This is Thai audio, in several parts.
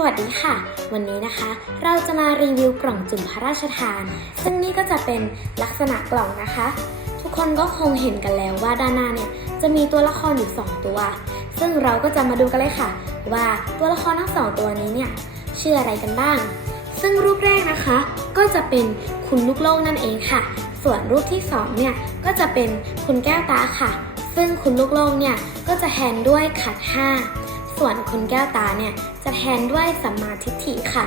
สวัสดีค่ะ วันนี้นะคะ เราจะมารีวิวกล่องจุ่มพระราชทาน ซึ่งนี่ก็จะเป็นลักษณะกล่องนะคะ ทุกคนก็คงเห็นกันแล้วว่าด้านหน้าเนี่ยจะมีตัวละครอยู่สองตัว ซึ่งเราก็จะมาดูกันเลยค่ะ ว่าตัวละครทั้งสองตัวนี้เนี่ยชื่ออะไรกันบ้าง ซึ่งรูปแรกนะคะ ก็จะเป็นคุณลูกโลกนั่นเองค่ะ ส่วนรูปที่สองเนี่ยก็จะเป็นคุณแก้วตาค่ะ ซึ่งคุณลูกโลกเนี่ยก็จะแทนด้วยขัดห้า ส่วนคุณแก้วตาเนี่ยจะแทนด้วยสัมมาทิฏฐิค่ะ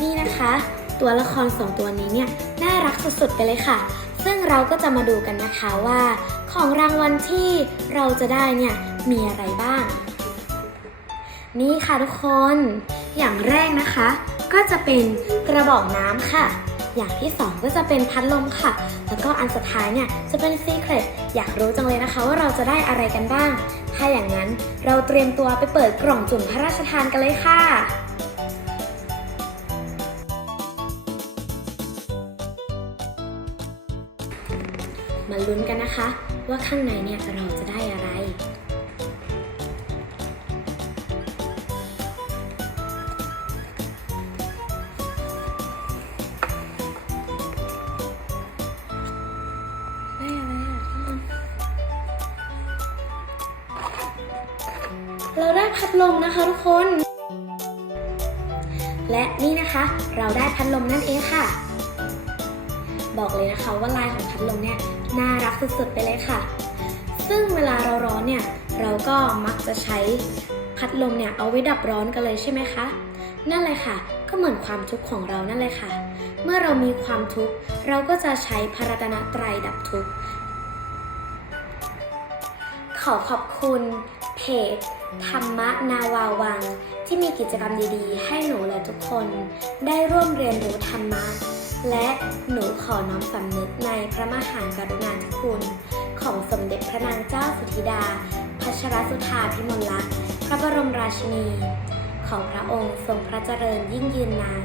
นี่นะคะ ตัวละครสองตัวนี้เนี่ยน่ารักสุดๆไปเลยค่ะ ซึ่งเราก็จะมาดูกันนะคะว่า ของรางวัลที่เราจะได้เนี่ยมีอะไรบ้าง นี่ค่ะทุกคน อย่างแรกนะคะ ก็จะเป็นกระบอกน้ำค่ะอย่างที่สองก็จะเป็นพัดลมค่ะ แล้วก็อันสุดท้ายเนี่ยจะเป็นซีเครตอยากรู้จังเลยนะคะว่าเราจะได้อะไรกันบ้าง ถ้าอย่างนั้นเราเตรียมตัวไปเปิดกล่องจุ่มพระราชทานกันเลยค่ะ มาลุ้นกันนะคะ ว่าข้างในเนี่ยเรา เราได้พัดลมนะคะทุกคน และนี่นะคะเราได้พัดลมนั่นเองค่ะ บอกเลยนะคะว่าลายของพัดลมเนี่ยน่ารักสุดๆไปเลยค่ะ ซึ่งเวลาเราร้อนเนี่ยเราก็มักจะใช้พัดลมเนี่ยเอาไว้ดับร้อนกันเลยใช่ไหมคะ นั่นเลยค่ะ ก็เหมือนความทุกข์ของเรานั่นเลยค่ะ เมื่อเรามีความทุกข์เราก็จะใช้พระรัตนตรัยดับทุกข์ขอขอบคุณ จ ธรรมนาวาวัง ที่มีกิจกรรมดีๆ ให้หนูและทุกคน ได้ร่วมเรียนรู้ธรรมะ และหนูขอน้อมสำนึกในพระมหากรุณาธิคุณ ของสมเด็จพระนางเจ้าสุธิดา พัชรสุธาพิมลลักษณ์พระบรมราชินี ของพระองค์ทรงพระเจริญยิ่งยืนนาน